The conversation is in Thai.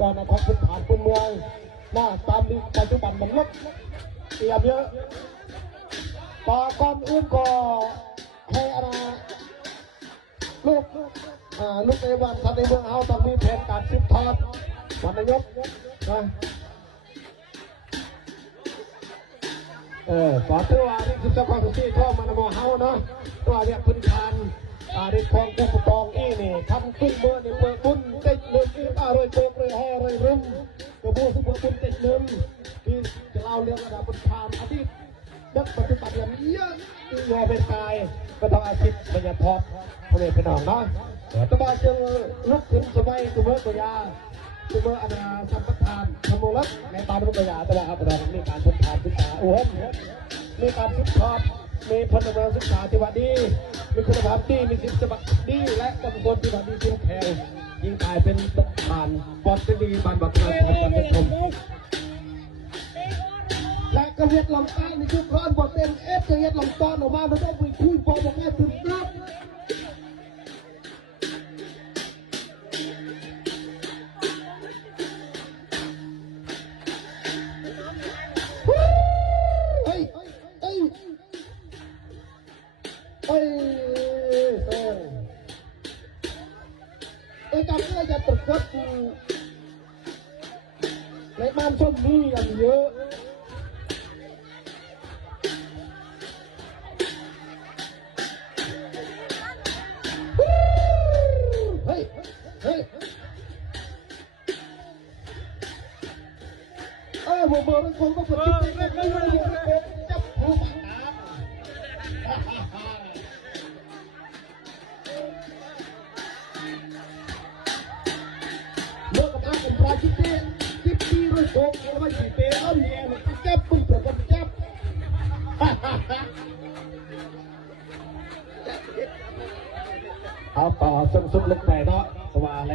ก่อนนะครับพื้นฐานพื้นเมืองน่าตามนี้ปัจจุบันมันลดเตรียมเยอะต่อก่อนอื่นก็ให้อะไรลูกในวันทันในเมืองเขาต้องมีแผนการสืบทอดวันนายกนะขอตัวนี่คือเจ้าของที่ท่อมันมองเฮาเนาะตัวเนี่ยพื้นฐานเด็กของผู้ปกครองนี่ทำขึ้นเมื่อนี่เปิดบุญได้เงินที่อร่อยโกเลยแห่เลยรุ่มกระบูที่เปิดบุญติดเงินที่จะเล่าเรื่องระดับพื้นฐานอดีตนักปัจจุบันอย่างเยอะที่รอเป็นตายก็ต้องอาชีพบรรยาพอพ่อแม่พี่น้องเนาะแต่มาจึงลุกขึ้นสมัยตัวเมื่อตัวยาตัวเมื่ออนาสัมปทานธรรมรัตน์ในตามตัวยาแต่ว่าครับเรามีการพื้นฐานศึกษาอ้วนมีการศึกษามีพลเมืองศึกษาที่ว่าดีมีคุณภาพดีมีสิทธิบัตรดีและกำบวนที่ว่าดีจริงแข็งยิ่งกลายเป็นตกผ่านปอดจะดีบานบัตรการการสังคมและกระเวียดลำต้านในชุดร้อนบทเต็มกระเวียดลำต้านออกมาไม่ต้องไปคุยพอบอกแค่ถึงรับจำได้จะตกวัดในบ้านส้มมีอย่างเยอะเฮ้ยผมบอกมันคงต้องปฏิบัติไม่ได้จับหัวเมื่อกับอาเป็นปลาชิเต้ชิปีรุ่ยโกกแล้วมันชิเต้เนี่ยมันจับปุ่นประกอบจับเอาต่อสุดๆลงไปเนาะว่าอะไร